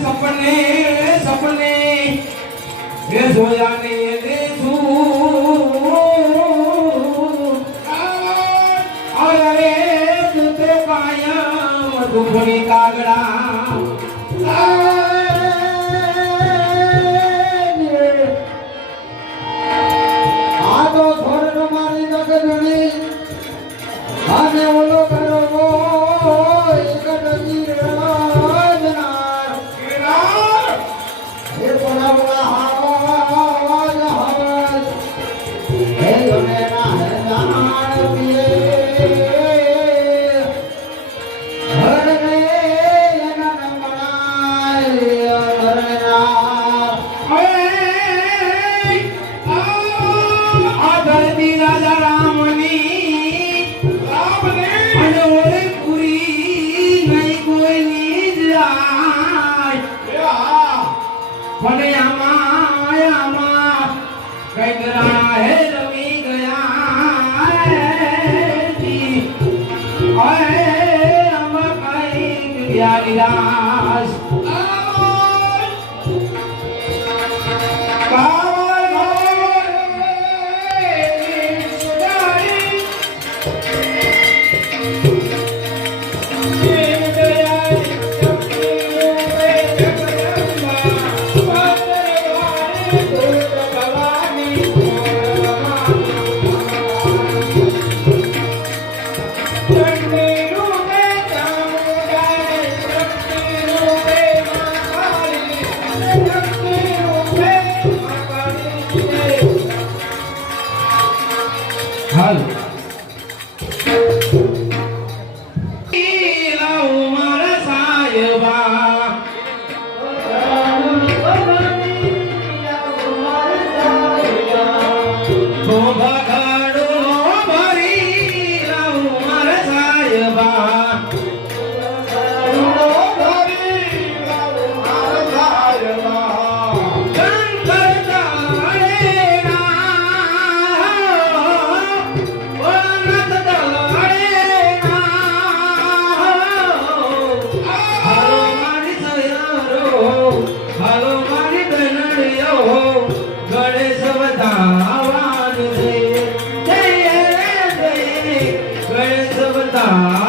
સપને સપને એ જોયા ને અરે તું તે કાયમ દુખની કાગડા આ તો થોડો મારી જગદણી અને ઓલો કરો એક નદી રાજના એ બોલા બોલા હાવા હે ગમે ના હે જાણ પીએ હર રે એના નમણાય હરના આ ધરતી રાજા રામની અને ઓરે પૂરી નહીં કોઈની જાય પણ આમાં કઈક રાહે રમી ગયા આમાં કઈક ગયા નિરાશ હાલ મારા સાયબા ભગાડો ભરી લાવ મારા સાયબા ગણેશ